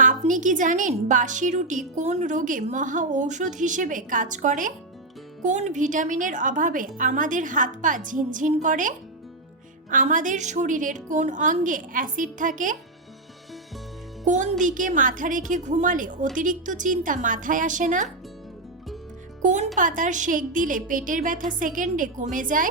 আপনি কি জানেন বাসি রুটি কোন রোগে মহা ঔষধ হিসেবে কাজ করে? কোন ভিটামিনের অভাবে আমাদের হাত পা ঝিনঝিন করে? আমাদের শরীরের কোন অঙ্গে অ্যাসিড থাকে? কোন দিকে মাথা রেখে ঘুমালে অতিরিক্ত চিন্তা মাথায় আসে না? কোন পাতার শেক দিলে পেটের ব্যথা সেকেন্ডে কমে যায়?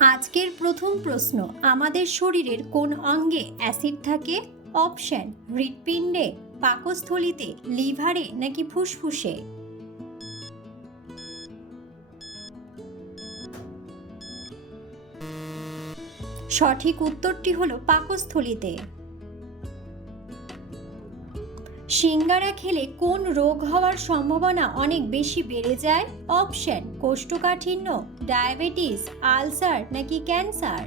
আজকের প্রথম প্রশ্ন, আমাদের শরীরের কোন অঙ্গে অ্যাসিড থাকে? অপশন, হৃৎপিণ্ডে, পাকস্থলিতে, লিভারে নাকি ফুসফুসে? সঠিক উত্তরটি হলো পাকস্থলিতে। সিঙ্গারা খেলে কোন রোগ হওয়ার সম্ভাবনা অনেক বেশি বেড়ে যায়? অপশন, কোষ্ঠকাঠিন্য, ডায়াবেটিস, আলসার নাকি ক্যান্সার?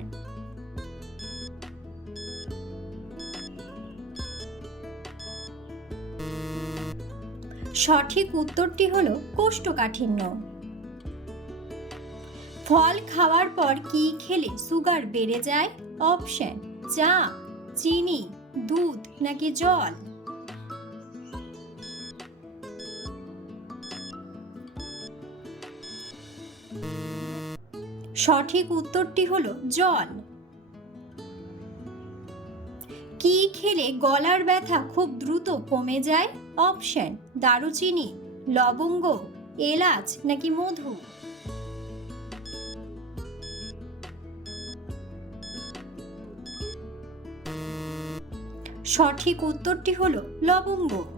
সঠিক উত্তরটি হলো কোষ্ঠকাঠিন্য। ফল খাওয়ার পর কি খেলে সুগার বেড়ে যায়? অপশন, চা, চিনি, দুধ নাকি জল? সঠিক উত্তরটি হলো জল। কি খেলে গলার ব্যথা খুব দ্রুত কমে যায়? অপশন, দারুচিনি, লবঙ্গ, এলাচ নাকি মধু? সঠিক উত্তরটি হলো লবঙ্গ।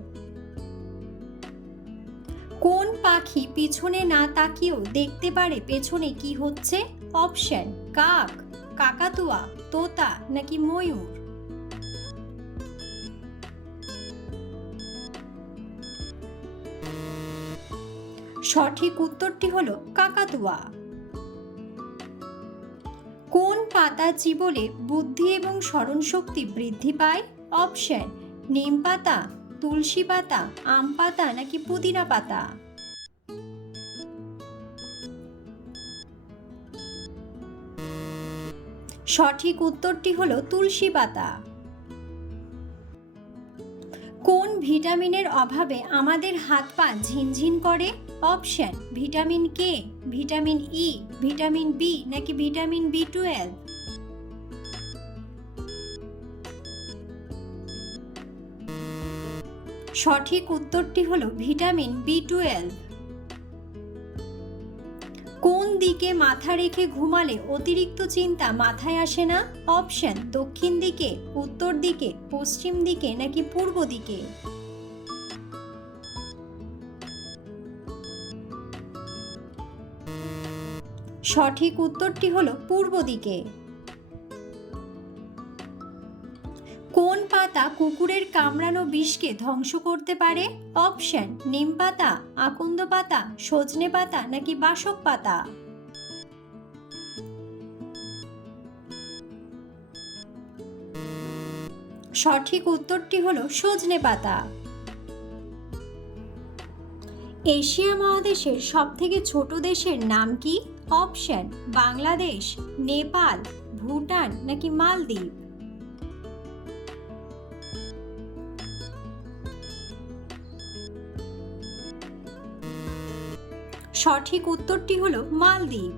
পাখি পিছনে না তাকিয়েও দেখতে পারে পেছনে কি হচ্ছে? অপশন, কাক, কাকাতুয়া, তোতা নাকি ময়ূর? সঠিক উত্তরটি হলো কাকাতুয়া। কোন পাতা চিবলে বুদ্ধি এবং স্মরণশক্তি বৃদ্ধি পায়? অপশন, নিম পাতা, তুলসী পাতা, আম পাতা নাকি পুদিনা পাতা? সঠিক উত্তরটি হলো তুলসী পাতা। কোন ভিটামিনের অভাবে আমাদের হাত পা ঝিনঝিন করে? Option, vitamin K vitamin E vitamin B নাকি ভিটামিন বি টুয়েলভ সঠিক উত্তরটি হলো ভিটামিন বি টুয়েলভ কোন দিকে মাথা রেখে ঘুমালে অতিরিক্ত চিন্তা মাথায় আসে না? অপশন, দক্ষিণ দিকে, উত্তর দিকে, পশ্চিম দিকে নাকি পূর্ব দিকে? সঠিক উত্তরটি হলো পূর্ব দিকে। কোন পাতা কুকুরের কামড়ানো বিষকে ধ্বংস করতে পারে? অপশন, নিম পাতা, আকন্দ পাতা, সজনে পাতা নাকি বাসক পাতা? সঠিক উত্তরটি হলো সজনে পাতা। এশিয়া মহাদেশের সব থেকে ছোট দেশের নাম কি? অপশন, বাংলাদেশ, নেপাল, ভুটান নাকি মালদ্বীপ? সঠিক উত্তরটি হলো মালদ্বীপ।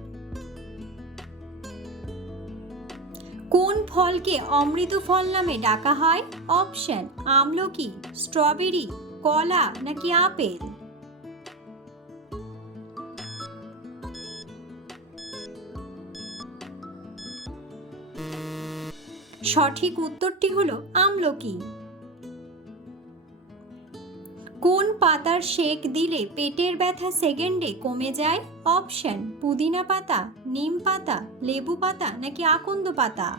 কোন ফলকে অমৃত ফল নামে ডাকা হয়? অপশন, আমলকি, স্ট্রবেরি, কলা নাকি আপেল? সঠিক উত্তরটি হলো আমলকি। পাতার শেক দিলে পেটের ব্যথা সেকেন্ডে কমে যায়। অপশন, পুদিনা পাতা, নিম পাতা, লেবু পাতা নাকি আকন্দ পাতা?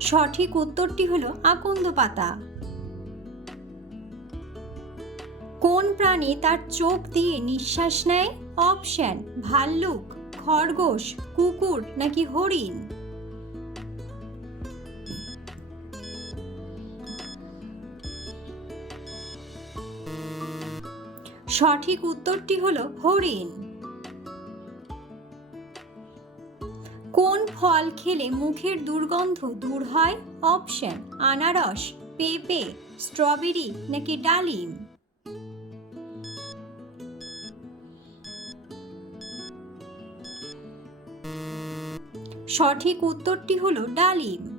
সঠিক উত্তরটি হলো আকন্দ পাতা। কোন প্রাণী তার চোখ দিয়ে নিঃশ্বাস নেয়? অপশন, ভাল্লুক, খরগোশ, কুকুর নাকি হরিণ? সঠিক উত্তরটি হলো হরিণ। কোন ফল খেলে মুখের দুর্গন্ধ দূর হয়? অপশন, আনারস, পেঁপে, স্ট্রবেরি নাকি ডালিম? সঠিক উত্তরটি হলো ডালিম।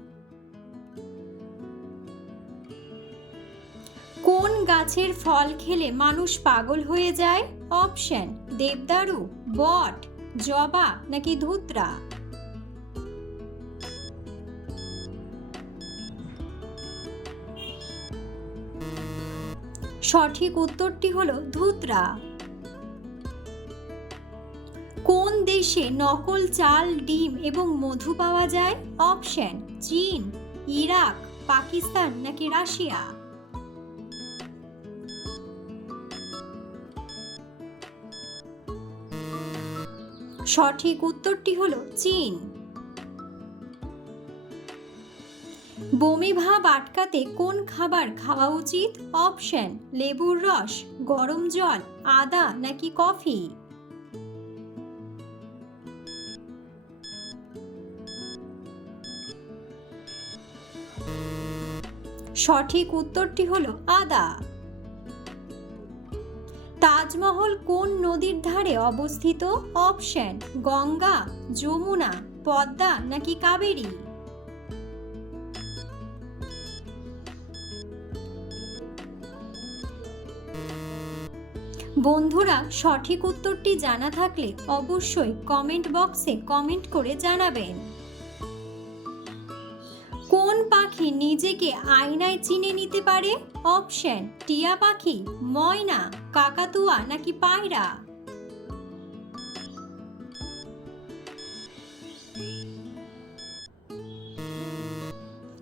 গাছের ফল খেলে মানুষ পাগল হয়ে যায়? অপশন দেবদারু, বট, জবা নাকি ধুতরা? সঠিক উত্তরটি হলো ধুতরা। কোন দেশে নকল চাল, ডিম এবং মধু পাওয়া যায়? অপশন চীন, ইরাক, পাকিস্তান নাকি রাশিয়া? সঠিক উত্তরটি হলো চীন। বমি ভাব আটকাতে কোন খাবার খাওয়া উচিত? অপশন, লেবুর রস, গরম জল, আদা নাকি কফি? সঠিক উত্তরটি হলো আদা। তাজমহল কোন নদীর ধারে অবস্থিত? অপশন, গঙ্গা, যমুনা, পদ্মা নাকি কাবেরী? বন্ধুরা, সঠিক উত্তরটি জানা থাকলে অবশ্যই কমেন্ট বক্সে কমেন্ট করে জানাবেন। কোন পাখি নিজেকে আয়নায় চিনে নিতে পারে? অপশন, টিয়া পাখি, ময়না। কাকাতুয়া নাকি পায়রা?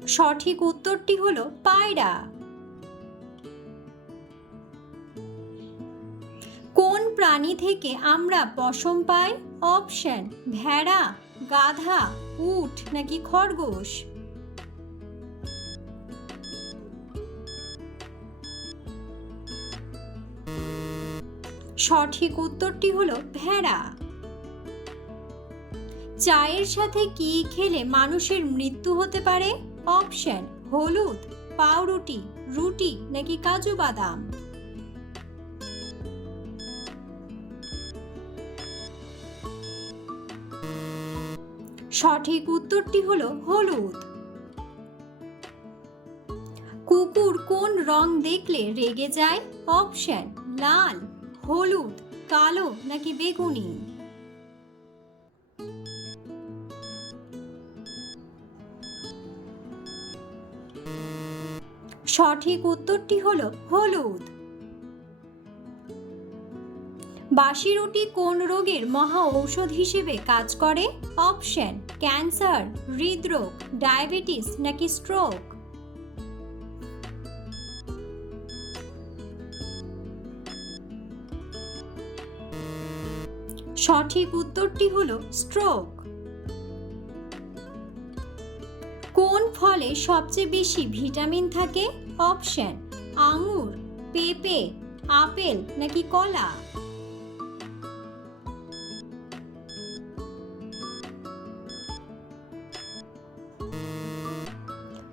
সঠিক উত্তরটি হলো পায়রা। কোন প্রাণী থেকে আমরা পশম পাই? অপশন, ভেড়া, গাধা, উট নাকি খরগোশ? সঠিক উত্তরটি হলো ভেড়া। চায়ের সাথে কি খেলে মানুষের মৃত্যু হতে পারে? অপশন, হলুদ, পাউরুটি, রুটি নাকি কাজু বাদাম? সঠিক উত্তরটি হলো হলুদ। কুকুর কোন রং দেখলে রেগে যায়? অপশন, লাল। হলুদ, কালো নাকি বেগুনি? সঠিক উত্তরটি হলো হলুদ। বাসি রুটি কোন রোগের মহা ঔষধ হিসেবে কাজ করে? অপশন, ক্যান্সার, হৃদরোগ, ডায়াবেটিস নাকি স্ট্রোক? সঠিক উত্তরটি হলো স্ট্রোক কোন ফলে সবচেয়ে বেশি ভিটামিন থাকে? অপশন, আঙুর, পেঁপে, আপেল নাকি কলা?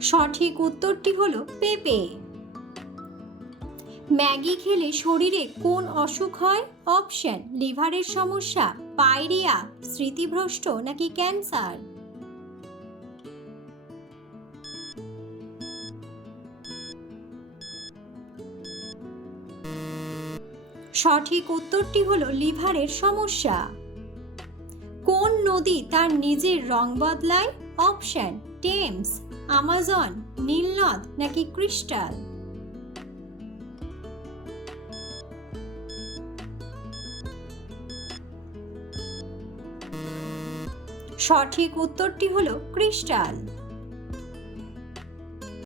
সঠিক উত্তরটি হলো পেঁপে। ম্যাগি খেলে শরীরে কোন অসুখ হয়? অপশন, লিভারের সমস্যা, পায়রিয়া, স্মৃতিভ্রষ্ট নাকি ক্যান্সার? সঠিক উত্তরটি হলো লিভারের সমস্যা। কোন নদী তার নিজের রং বদলায়? অপশন, টেমস, আমাজন, নীলনদ নাকি ক্রিস্টাল? সঠিক উত্তরটি হলো ক্রিস্টাল।